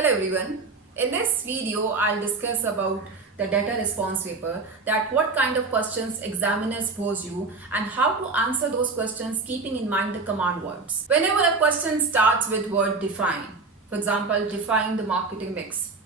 Hello everyone. In this video, I'll discuss about the data response paper, that what kind of questions examiners pose you and how to answer those questions keeping in mind the command words. Whenever a question starts with word define, for example, define the marketing mix,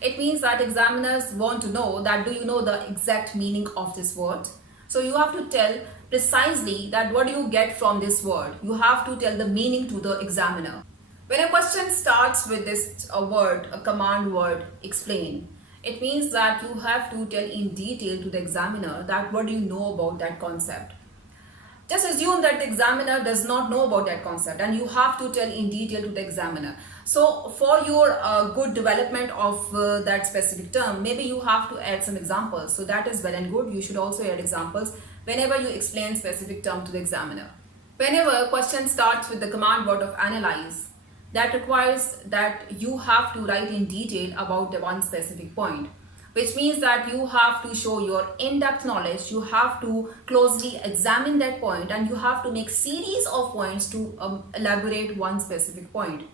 it means that examiners want to know that do you know the exact meaning of this word. So you have to tell precisely that what do you get from this word. You have to tell the meaning to the examiner. When a question starts with this word, a command word, explain, it means that you have to tell in detail to the examiner that what do you know about that concept. Just assume that the examiner does not know about that concept and you have to tell in detail to the examiner. So for your good development of that specific term, maybe you have to add some examples. So that is well and good. You should also add examples whenever you explain specific term to the examiner. Whenever a question starts with the command word of analyze, that requires that you have to write in detail about the one specific point, which means that you have to show your in-depth knowledge, you have to closely examine that point and you have to make series of points to elaborate one specific point,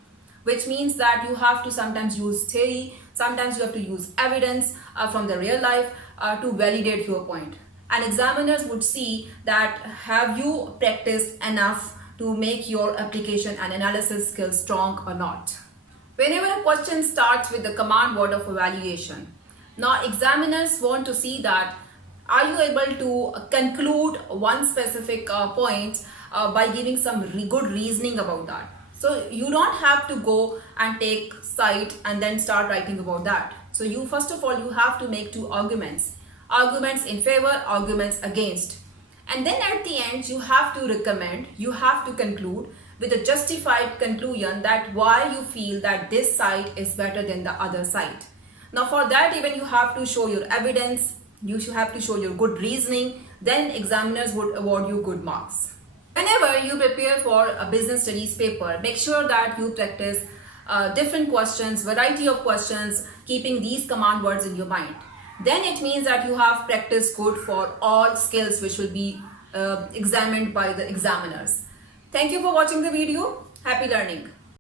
which means that you have to sometimes use theory, sometimes you have to use evidence from the real life to validate your point. And examiners would see that have you practiced enough to make your application and analysis skills strong or not. Whenever a question starts with the command word of evaluation, now examiners want to see that are you able to conclude one specific point by giving some good reasoning about that. So you don't have to go and take site and then start writing about that. So you first of all you have to make two arguments in favor, arguments against. And then at the end, you have to recommend, you have to conclude with a justified conclusion that why you feel that this site is better than the other site. Now for that, even you have to show your evidence, you should have to show your good reasoning, then examiners would award you good marks. Whenever you prepare for a business studies paper, make sure that you practice different questions, variety of questions, keeping these command words in your mind. Then it means that you have practiced good for all skills which will be examined by the examiners. Thank you for watching the video. Happy learning.